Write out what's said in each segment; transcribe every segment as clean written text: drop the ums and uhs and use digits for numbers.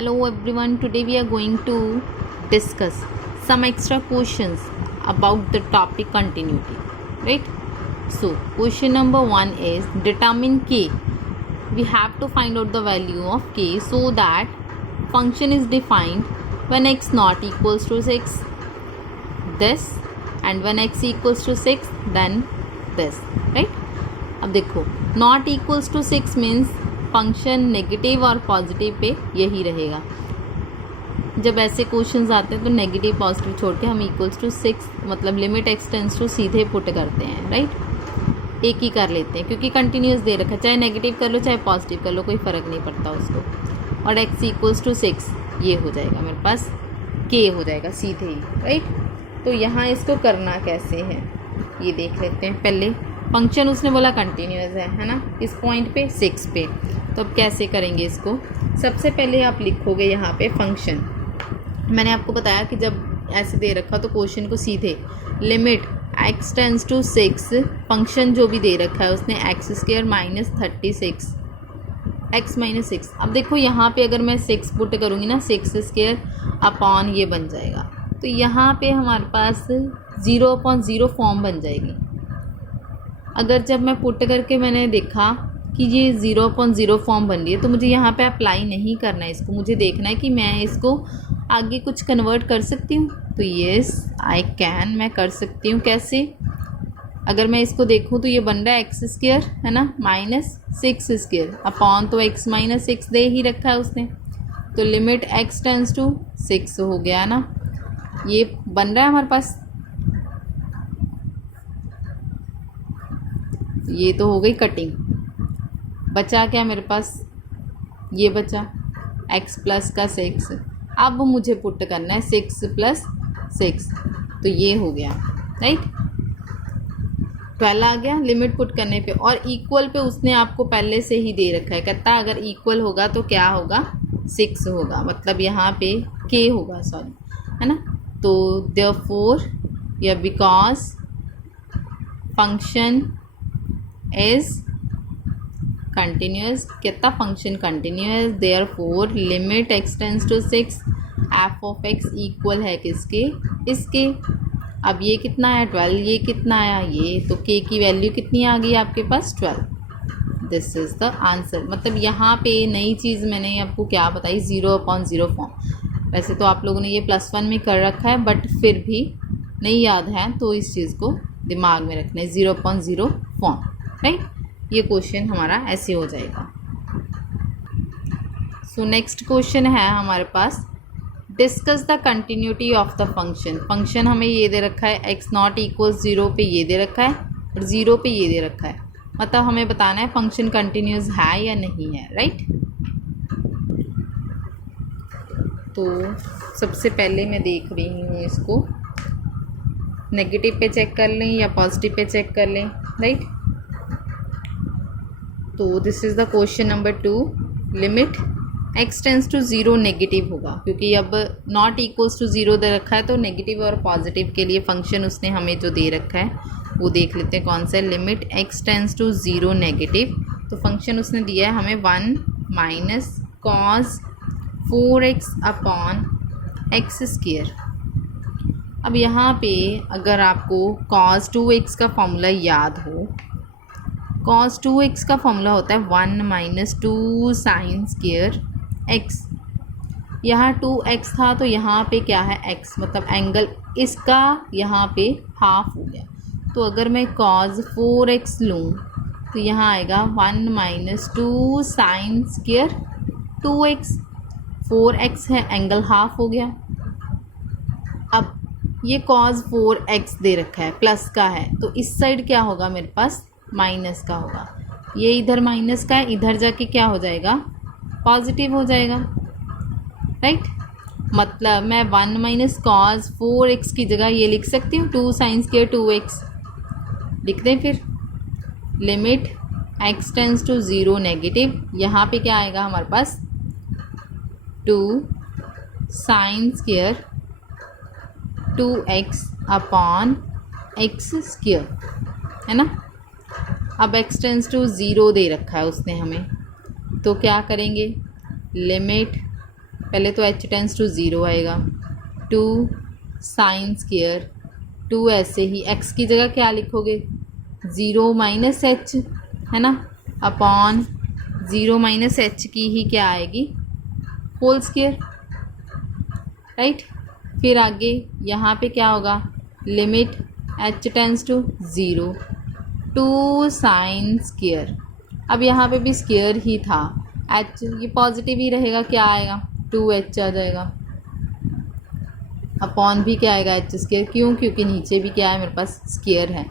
Hello everyone, today we are going to discuss some extra questions about the topic continuity, right? So question number 1 is determine k. We have to find out the value of k so that function is defined when x not equals to 6, this, and when x equals to 6 then this, right? अब देखो not equals to 6 means function negative और positive पे यही रहेगा। जब ऐसे questions आते हैं तो नेगेटिव पॉजिटिव छोड़ के हम इक्वल्स टू 6 मतलब लिमिट एक्स टेंस टू सीधे पुट करते हैं, राइट। एक ही कर लेते हैं क्योंकि कंटिन्यूस दे रखा है, चाहे नेगेटिव कर लो चाहे पॉजिटिव कर लो कोई फ़र्क नहीं पड़ता उसको। और एक्स इक्वल्स टू 6 ये हो जाएगा मेरे पास के हो जाएगा सीधे ही, राइट। तो यहाँ इसको करना कैसे है ये देख लेते हैं। पहले फंक्शन उसने बोला कंटिन्यूस है ना, इस पॉइंट पे 6 पे, तो अब कैसे करेंगे इसको। सबसे पहले आप लिखोगे यहाँ पे फंक्शन। मैंने आपको बताया कि जब ऐसे दे रखा तो क्वेश्चन को सीधे limit x tends to 6, function जो भी दे रखा है उसने x square minus 36 x minus 6। अब देखो यहाँ पे अगर मैं 6 पुट करूँगी ना, 6 स्क्वायर अपॉन ये बन जाएगा, तो यहाँ पे हमारे पास 0/0 फॉर्म बन जाएगी। अगर जब मैं पुट करके मैंने देखा कि ये 0/0 फॉर्म बन रही है तो मुझे यहाँ पे अप्लाई नहीं करना है इसको, मुझे देखना है कि मैं इसको आगे कुछ कन्वर्ट कर सकती हूँ। तो येस आई कैन, मैं कर सकती हूँ। कैसे? अगर मैं इसको देखूँ तो ये बन रहा है एक्स स्क्वायर है ना माइनस 6 स्क्वायर अपॉन, तो x माइनस 6 दे ही रखा है उसने, तो लिमिट x टेंस टू 6 हो गया ना, ये बन रहा है हमारे पास। ये तो हो गई कटिंग। बचा क्या मेरे पास, ये बचा x प्लस का 6। अब मुझे पुट करना है 6 प्लस 6, तो ये हो गया, राइट। 12 आ गया लिमिट पुट करने पे, और इक्वल पे उसने आपको पहले से ही दे रखा है। कहता अगर इक्वल होगा तो क्या होगा, 6 होगा, मतलब यहाँ पे k होगा, सॉरी, है ना। तो देयरफॉर या बिकॉज फंक्शन is continuous, कितना function continuous, therefore limit x tends to 6 f of x equal है किसके, इसके। अब ये कितना है 12, ये कितना आया ये, तो k की वैल्यू कितनी आ गई आपके पास 12। This is the answer. मतलब यहाँ पे नई चीज़ मैंने आपको क्या बताई, 0/0 फॉर्म। वैसे तो आप लोगों ने ये +1 में कर रखा है बट फिर भी नहीं याद है तो इस चीज़ को दिमाग में रखना है, 0/0 फॉर्म, राइट। ये क्वेश्चन हमारा ऐसे हो जाएगा। सो नेक्स्ट क्वेश्चन है हमारे पास, discuss the continuity of the function. Function हमें ये दे रखा है x नॉट इक्वल 0 पे ये दे रखा है और 0 पे ये दे रखा है, मतलब हमें बताना है फंक्शन कंटिन्यूस है या नहीं है, राइट। तो सबसे पहले मैं देख रही हूँ इसको, नेगेटिव पे चेक कर लें या पॉजिटिव पे चेक कर लें, राइट। तो this is the question number 2, limit x tends to 0 negative होगा क्योंकि अब नॉट इक्वल्स टू 0 दे रखा है, तो नेगेटिव और पॉजिटिव के लिए फंक्शन उसने हमें जो दे रखा है वो देख लेते हैं कौन सा है। Limit x tends to 0 negative, तो फंक्शन उसने दिया है हमें 1 minus cos 4x upon x square. अब यहाँ पे अगर आपको cos 2x का फॉर्मूला याद हो, cos 2x का फॉर्मूला होता है 1 माइनस 2 साइन स्क्वायर x। यहाँ 2x था तो यहाँ पे क्या है x, मतलब एंगल इसका यहाँ पे हाफ हो गया। तो अगर मैं cos 4x लूँ तो यहाँ आएगा 1 minus 2 sine square 2x, 4x है एंगल हाफ हो गया। अब ये cos 4x दे रखा है प्लस का है, तो इस साइड क्या होगा मेरे पास माइनस का होगा, ये इधर माइनस का है, इधर जाके क्या हो जाएगा पॉजिटिव हो जाएगा, राइट। मतलब मैं 1 माइनस cos 4x की जगह ये लिख सकती हूँ 2 साइन स्क्वायर 2x लिख दें। फिर limit x tends to 0 negative, यहाँ पे क्या आएगा हमारे पास 2 sine square 2x upon x square, है ना। अब x टेंस टू 0 दे रखा है उसने हमें, तो क्या करेंगे, लिमिट पहले तो h टेंस टू 0 आएगा, 2 साइन स्क्वायर 2 ऐसे ही x की जगह क्या लिखोगे 0 माइनस एच है ना, अपॉन 0 माइनस एच की ही क्या आएगी होल स्क्वायर, राइट। फिर आगे यहाँ पे क्या होगा limit h tends to 0 2 sine square, अब यहाँ पे भी स्क्वायर ही था, h ये पॉजिटिव ही रहेगा, क्या आएगा 2h आ जाएगा, अपॉन भी क्या आएगा h स्क्वायर, क्यों क्योंकि नीचे भी क्या है मेरे पास स्क्वायर है।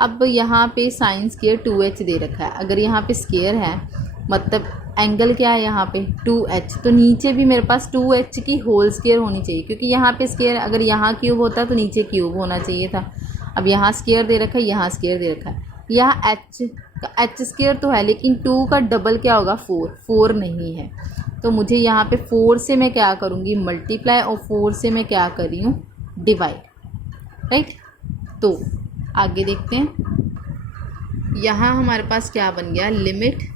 अब यहाँ पे साइन स्क्वायर 2h दे रखा है, अगर यहाँ पे स्क्वायर है मतलब एंगल क्या है यहाँ पे 2h, तो नीचे भी मेरे पास 2h की होल स्क्वायर होनी चाहिए, क्योंकि यहाँ पे स्क्वायर अगर यहाँ क्यूब होता तो नीचे क्यूब होना चाहिए था। अब यहाँ स्क्वायर दे रखा है, यहाँ स्क्वायर दे रखा है, यहाँ h स्क्वायर तो है लेकिन 2 का डबल क्या होगा 4 नहीं है, तो मुझे यहाँ पे 4 से मैं क्या करूँगी मल्टीप्लाई और 4 से मैं क्या कर रही हूँ डिवाइड, राइट। तो आगे देखते हैं, यहाँ हमारे पास क्या बन गया लिमिट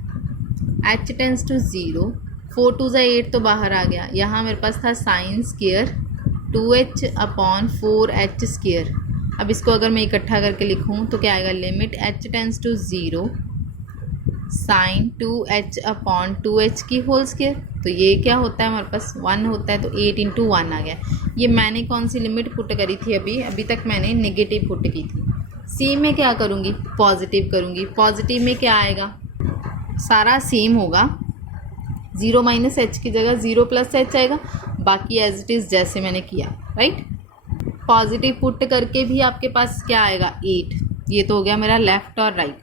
h टेंस टू 0 4 2 8 तो बाहर आ गया, यहाँ मेरे पास था sine square 2h upon 4h square. अब इसको अगर मैं इकट्ठा करके लिखूँ तो क्या आएगा limit h tends to 0 sine 2h upon 2h की होल स्क्वायर, तो ये क्या होता है हमारे पास 1 होता है, तो 8 इंटू 1 आ गया। ये मैंने कौन सी लिमिट पुट करी थी अभी तक मैंने नेगेटिव पुट की थी। सी में क्या करूँगी पॉजिटिव करूँगी, पॉजिटिव में क्या आएगा सारा सेम होगा, 0 माइनस एच की जगह 0 प्लस एच आएगा, बाकी एज इट इज़ जैसे मैंने किया, राइट। पॉजिटिव पुट करके भी आपके पास क्या आएगा 8, ये तो हो गया मेरा लेफ़्ट और राइट,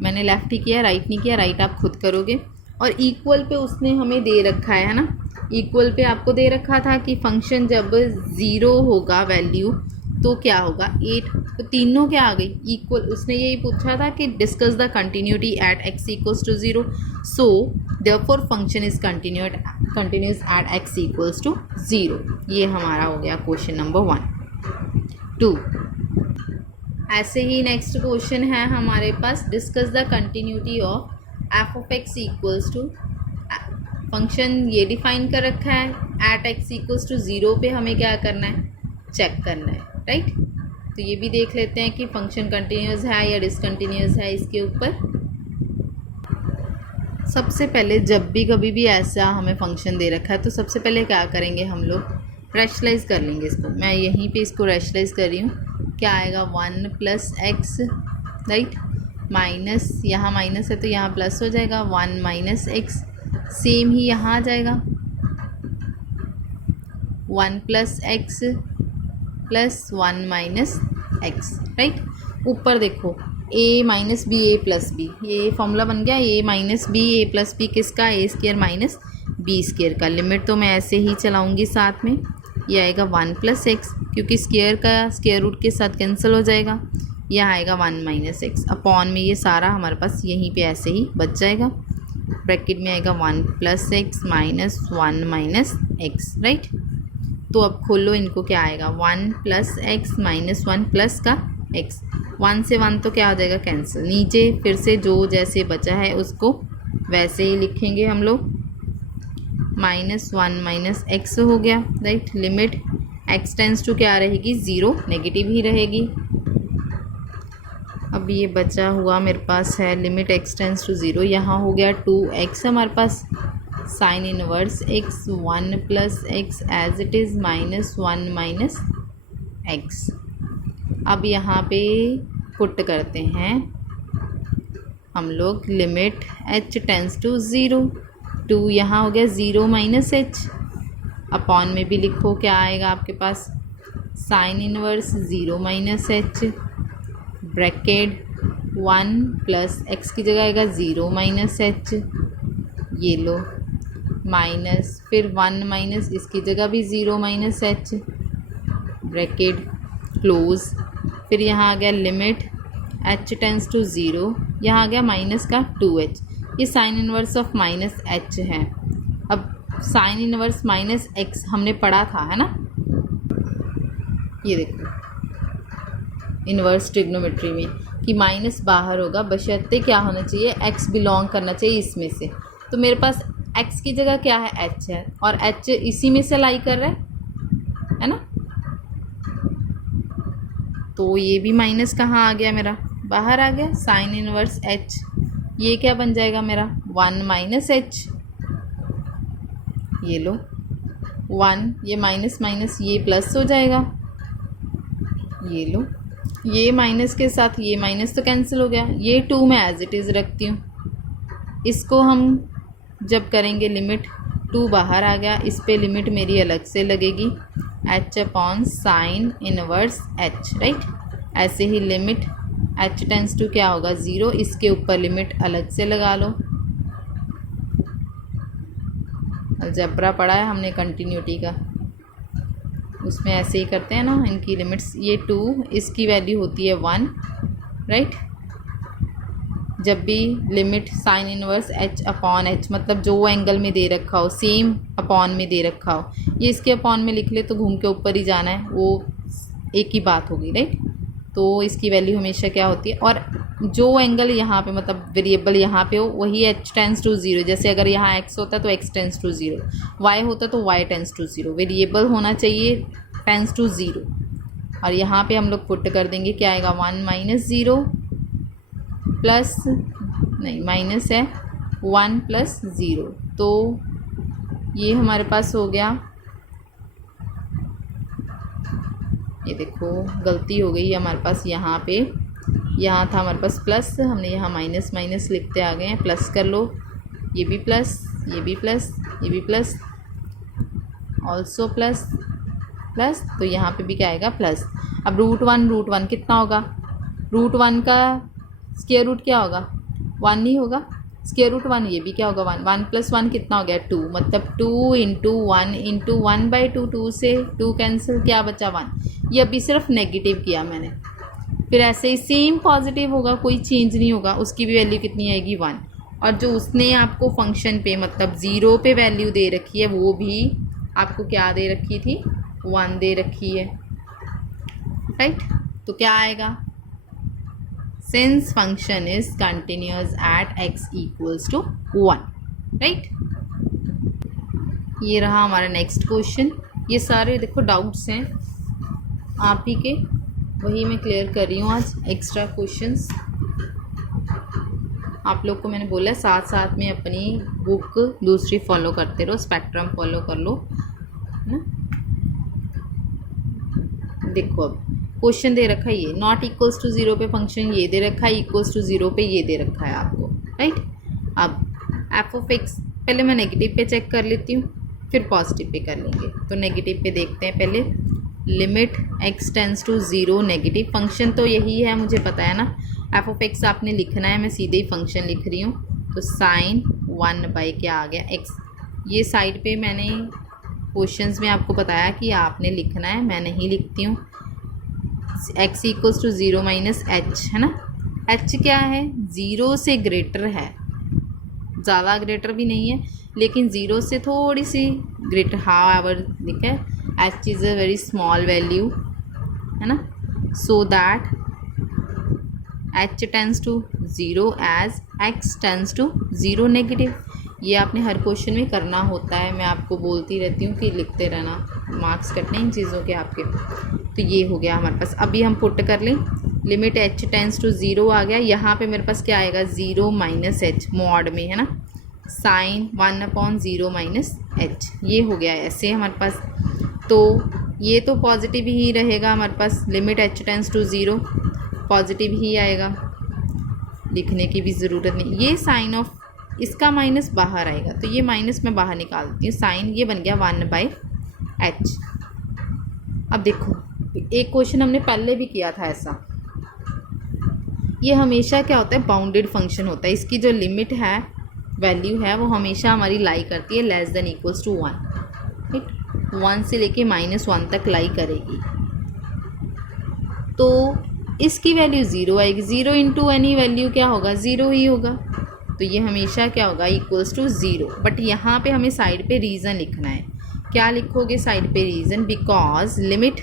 मैंने लेफ़्ट ही किया राइट नहीं किया, राइट आप खुद करोगे। और इक्वल पे उसने हमें दे रखा है ना, इक्वल पे आपको दे रखा था कि फंक्शन जब 0 होगा वैल्यू तो क्या होगा 8, तो तीनों क्या आ गई इक्वल। उसने यही पूछा था कि discuss the continuity at x equals to 0, so therefore function is continuous at x equals to 0। ये हमारा हो गया क्वेश्चन नंबर 1 2। ऐसे ही नेक्स्ट क्वेश्चन है हमारे पास, discuss the continuity of f of x equals to, function ये डिफाइन कर रखा है एट एक्स इक्वल्स टू 0 पे हमें क्या करना है चेक करना है, राइट। तो ये भी देख लेते हैं कि फंक्शन कंटिन्यूस है या डिसकंटिन्यूस है इसके ऊपर। सबसे पहले जब भी कभी भी ऐसा हमें फंक्शन दे रखा है तो सबसे पहले क्या करेंगे हम लोग रैशनलाइज कर लेंगे इसको। मैं यहीं पे इसको रैशनलाइज कर रही हूँ, क्या आएगा 1 प्लस एक्स, राइट, माइनस यहाँ माइनस है तो यहाँ प्लस हो जाएगा 1 माइनस एक्स, सेम ही यहाँ आ जाएगा 1 plus x plus 1 minus x, right. ऊपर देखो a minus B A plus B, ये फॉर्मूला बन गया a minus B A plus B किसका A square minus B square का। लिमिट तो मैं ऐसे ही चलाऊंगी साथ में, ये आएगा 1 प्लस एक्स क्योंकि स्क्वायर का स्क्वायर रूट के साथ कैंसिल हो जाएगा, यहाँ आएगा 1 माइनस एक्स, अपॉन में ये सारा हमारे पास यहीं पे ऐसे ही बच जाएगा, ब्रैकेट में आएगा 1 plus x minus 1 minus x, right. तो अब खोलो इनको, क्या आएगा 1 प्लस एक्स माइनस 1 प्लस का एक्स, 1 से 1 तो क्या हो जाएगा कैंसिल, नीचे फिर से जो जैसे बचा है उसको वैसे ही लिखेंगे हम लोग, माइनस 1 माइनस एक्स हो गया, right. Limit x tends to क्या रहेगी 0, नेगेटिव ही रहेगी। अब ये बचा हुआ मेरे पास है लिमिट एक्स टेंस टू 0, यहाँ हो गया 2x हमारे पास, sine inverse x 1 plus x as it is minus 1 minus x. अब यहाँ पे पुट करते हैं हम लोग लिमिट h टेंस टू 0, 2 यहाँ हो गया 0 माइनस एच, अपॉन में भी लिखो क्या आएगा आपके पास sine inverse 0 minus h, bracket 1 plus x की जगह आएगा 0 माइनस एच, ये लो माइनस फिर 1 माइनस इसकी जगह भी 0 माइनस एच, ब्रैकेट क्लोज, फिर यहाँ आ गया लिमिट h टेंस टू 0, यहाँ आ गया माइनस का 2h, ये sine inverse of minus h है। अब साइन इनवर्स माइनस x हमने पढ़ा था है ना, ये देखो इनवर्स ट्रिग्नोमेट्री में कि माइनस बाहर होगा बशर्ते क्या होना चाहिए x बिलोंग करना चाहिए इसमें से, तो मेरे पास x की जगह क्या है, h है, और h इसी में से लाई कर रहा है ना। तो ये भी माइनस कहाँ आ गया मेरा, बाहर आ गया, साइन इनवर्स h। ये क्या बन जाएगा मेरा 1 माइनस h, ये लो 1, ये माइनस माइनस ये प्लस हो जाएगा, ये लो, ये माइनस के साथ ये माइनस तो कैंसिल हो गया, ये 2 मैं एज इट इज़ रखती हूँ। इसको हम जब करेंगे लिमिट 2 बाहर आ गया, इस पे लिमिट मेरी अलग से लगेगी h upon sine inverse h, right. ऐसे ही लिमिट h टेंस टू क्या होगा 0, इसके ऊपर लिमिट अलग से लगा लो। अलजेब्रा पढ़ा है हमने कंटिन्यूटी का, उसमें ऐसे ही करते हैं ना इनकी लिमिट्स। ये 2, इसकी वैल्यू होती है 1, राइट। जब भी limit sine inverse h upon h, मतलब जो एंगल में दे रखा हो सेम अपॉन में दे रखा हो, ये इसके अपॉन में लिख ले तो घूम के ऊपर ही जाना है, वो एक ही बात होगी, राइट। तो इसकी वैल्यू हमेशा क्या होती है, और जो एंगल यहाँ पे मतलब वेरिएबल यहाँ पे हो वही h टेंस टू 0। जैसे अगर यहाँ x होता तो x टेंस टू 0, y होता तो y टेंस टू 0, वेरिएबल होना चाहिए टेंस टू 0। और यहाँ पे हम लोग पुट कर देंगे, क्या आएगा 1 माइनस 0 प्लस, नहीं माइनस है 1 प्लस 0, तो ये हमारे पास हो गया, ये देखो गलती हो गई हमारे पास, यहाँ पे यहाँ था हमारे पास प्लस, हमने यहाँ माइनस माइनस लिखते आ गए हैं, प्लस कर लो, ये भी प्लस, ये भी प्लस, ये भी प्लस, ऑल्सो प्लस प्लस, तो यहाँ पे भी क्या आएगा प्लस। अब रूट वन कितना होगा, रूट 1 का स्क्वायर रूट क्या होगा 1 नहीं होगा, स्क्वायर रूट 1, ये भी क्या होगा 1, 1 प्लस 1 कितना हो गया 2, मतलब 2 इंटू 1 इंटू 1/2, 2 से 2 कैंसिल, क्या बचा 1। ये अभी सिर्फ नेगेटिव किया मैंने, फिर ऐसे ही सेम पॉजिटिव होगा, कोई चेंज नहीं होगा, उसकी भी वैल्यू कितनी आएगी 1। और जो उसने आपको फंक्शन पे मतलब 0 पे वैल्यू दे रखी है वो भी आपको क्या दे रखी थी 1 दे रखी है, राइट। तो क्या आएगा, since function is continuous at x equals to 1, right. ये रहा हमारा नेक्स्ट क्वेश्चन। ये सारे देखो डाउट्स हैं आप ही के, वही मैं क्लियर कर रही हूँ आज, एक्स्ट्रा क्वेश्चंस आप लोग को मैंने बोला साथ साथ में अपनी बुक दूसरी फॉलो करते रहो, स्पेक्ट्रम फॉलो कर लो, है ना। देखो अब क्वेश्चन दे रखा है ये, नॉट इक्वल्स टू 0 पे फंक्शन ये दे रखा है, इक्वल्स टू 0 पे ये दे रखा है आपको, राइट। अब एफ ऑफ एक्स पहले मैं नेगेटिव पे चेक कर लेती हूँ, फिर पॉजिटिव पे कर लेंगे। तो नेगेटिव पे देखते हैं पहले, limit x tends to 0 negative, function तो यही है मुझे पता है ना, एफ ऑफ एक्स आपने लिखना है, मैं सीधे ही फंक्शन लिख रही हूँ। तो साइन 1 बाई क्या आ गया x, ये साइड पे मैंने क्वेश्चंस में आपको बताया कि आपने लिखना है, मैं नहीं लिखती हूँ। x equals to 0 minus h, है ना। h क्या है 0 से ग्रेटर है, ज़्यादा ग्रेटर भी नहीं है लेकिन 0 से थोड़ी सी ग्रेटर, हाउ एवर लिखा है, h is a very small value, है ना। So that h tends to 0 as x tends to 0 negative. ये आपने हर क्वेश्चन में करना होता है, मैं आपको बोलती रहती हूँ कि लिखते रहना, मार्क्स कटने इन चीज़ों के आपके। तो ये हो गया हमारे पास, अभी हम पुट कर लें, लिमिट h टेंस टू 0 आ गया, यहाँ पे मेरे पास क्या आएगा 0 माइनस h मॉड में, है ना, साइन 1/0 माइनस h, ये हो गया ऐसे हमारे पास। तो ये तो पॉजिटिव ही रहेगा हमारे पास, limit h tends to 0 positive ही आएगा, लिखने की भी ज़रूरत नहीं। ये साइन ऑफ इसका माइनस बाहर आएगा, तो ये माइनस मैं बाहर निकाल देती हूँ, साइन ये बन गया 1/h। अब देखो एक क्वेश्चन हमने पहले भी किया था ऐसा, ये हमेशा क्या होता है बाउंडेड फंक्शन होता है, इसकी जो लिमिट है वैल्यू है वो हमेशा हमारी लाई करती है लेस देन इक्वल्स टू 1, ठीक, 1 से लेके -1 तक लाई करेगी। तो इसकी वैल्यू 0 आएगी, 0 इंटू एनी वैल्यू क्या होगा 0 ही होगा, तो ये हमेशा क्या होगा इक्वल्स टू 0। बट यहाँ पे हमें साइड पे रीज़न लिखना है, क्या लिखोगे साइड पे reason, because limit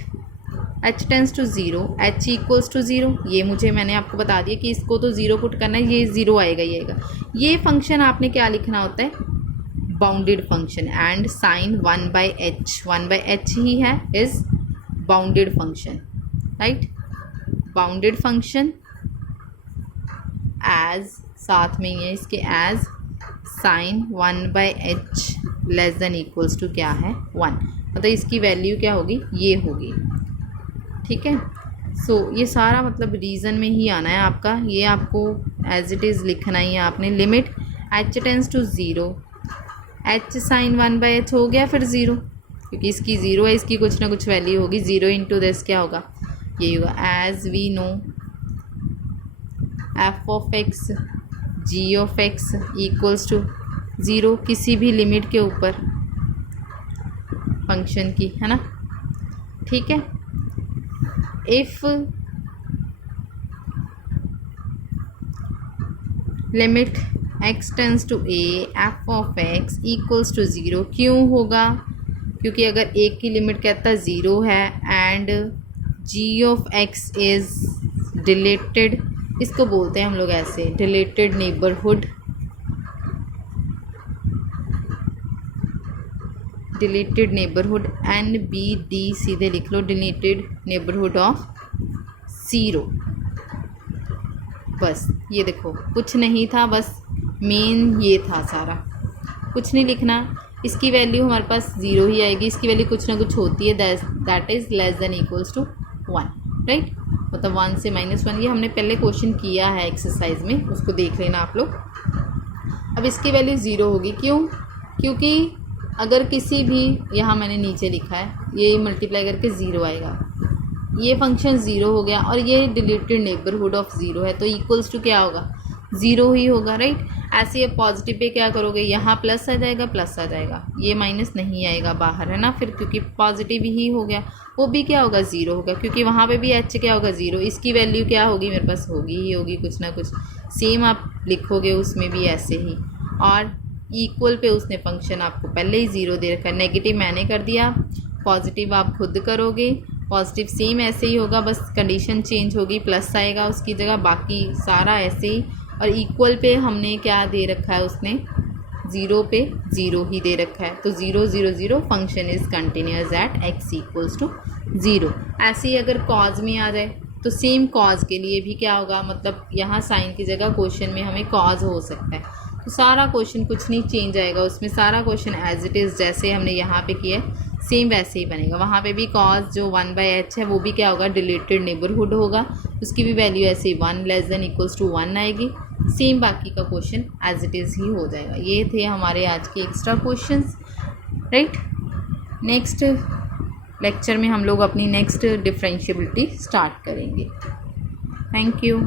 h tends to 0 h equals to 0, ये मुझे मैंने आपको बता दिया कि इसको तो 0 पुट करना है, ये 0 आएगा, ये आएगा। ये फंक्शन आपने क्या लिखना होता है bounded function and sine 1/h ही है is bounded function, right. Bounded function as, साथ में ये इसके as sine 1/h less than equals to क्या है 1, मतलब इसकी वैल्यू क्या होगी, ये होगी, ठीक है। सो ये सारा मतलब रीज़न में ही आना है आपका, ये आपको एज इट इज़ लिखना ही है आपने। Limit h tends to 0, h sine 1/h हो गया फिर 0, क्योंकि इसकी 0 है, इसकी कुछ ना कुछ वैल्यू होगी। 0 इंटू दिस क्या होगा, ये होगा as we know f of x g of x equals to 0 किसी भी लिमिट के ऊपर फंक्शन की, है ना, ठीक है। If limit x tends to a f of x equals to 0, क्यों होगा, क्योंकि अगर एक की लिमिट कहता है 0 है and g of x is deleted, इसको बोलते हैं हम लोग ऐसे deleted neighbourhood, deleted neighbourhood NBD सीधे लिख लो, डिलेटेड नेबरहुड ऑफ 0। बस ये देखो कुछ नहीं था, बस मेन ये था, सारा कुछ नहीं लिखना। इसकी वैल्यू हमारे पास 0 ही आएगी, इसकी वैल्यू कुछ ना कुछ होती है, that is less than equals to 1, right. मतलब 1 से -1, ये हमने पहले क्वेश्चन किया है एक्सरसाइज में, उसको देख लेना आप लोग। अब इसकी वैल्यू 0 होगी, क्यों, क्योंकि अगर किसी भी, यहाँ मैंने नीचे लिखा है, ये मल्टीप्लाई करके 0 आएगा, ये फंक्शन 0 हो गया और ये डिलीटेड नेबरहुड ऑफ 0 है, तो इक्वल्स टू क्या होगा, 0 ही होगा, राइट। ऐसे ये पॉजिटिव पे क्या करोगे, यहाँ प्लस आ जाएगा, प्लस आ जाएगा, ये माइनस नहीं आएगा बाहर, है ना, फिर क्योंकि पॉजिटिव ही हो गया, वो भी क्या होगा 0 होगा, क्योंकि वहाँ पे भी h क्या होगा 0, इसकी वैल्यू क्या होगी मेरे पास, होगी ही होगी कुछ ना कुछ, सेम आप लिखोगे उसमें भी ऐसे ही। और इक्वल पे उसने फंक्शन आपको पहले ही 0 दे रखा है, नेगेटिव मैंने कर दिया, पॉजिटिव आप खुद करोगे, पॉजिटिव सेम ऐसे ही होगा, बस कंडीशन चेंज होगी, प्लस आएगा उसकी जगह, बाकी सारा ऐसे ही। और इक्वल पे हमने क्या दे रखा है, उसने 0 पे 0 ही दे रखा है, तो 0 0 0 function is continuous at x equals to 0। ऐसे ही अगर कॉज में आ जाए तो सेम कॉज के लिए भी क्या होगा, मतलब यहाँ साइन की जगह क्वेश्चन में हमें कॉज हो सकता है, तो सारा क्वेश्चन कुछ नहीं चेंज आएगा उसमें, सारा क्वेश्चन एज इट इज़ जैसे हमने यहाँ पे किया है सेम वैसे ही बनेगा। वहाँ पे भी कॉज जो 1/h है वो भी क्या होगा, डिलेटेड नेबरहुड होगा, उसकी भी वैल्यू ऐसे ही 1 लेस देन इक्वल्स टू 1 आएगी, सेम बाकी का क्वेश्चन एज इट इज़ ही हो जाएगा। ये थे हमारे आज के extra questions, right. Next lecture में हम लोग अपनी नेक्स्ट डिफरेंशिएबिलिटी स्टार्ट करेंगे। Thank you.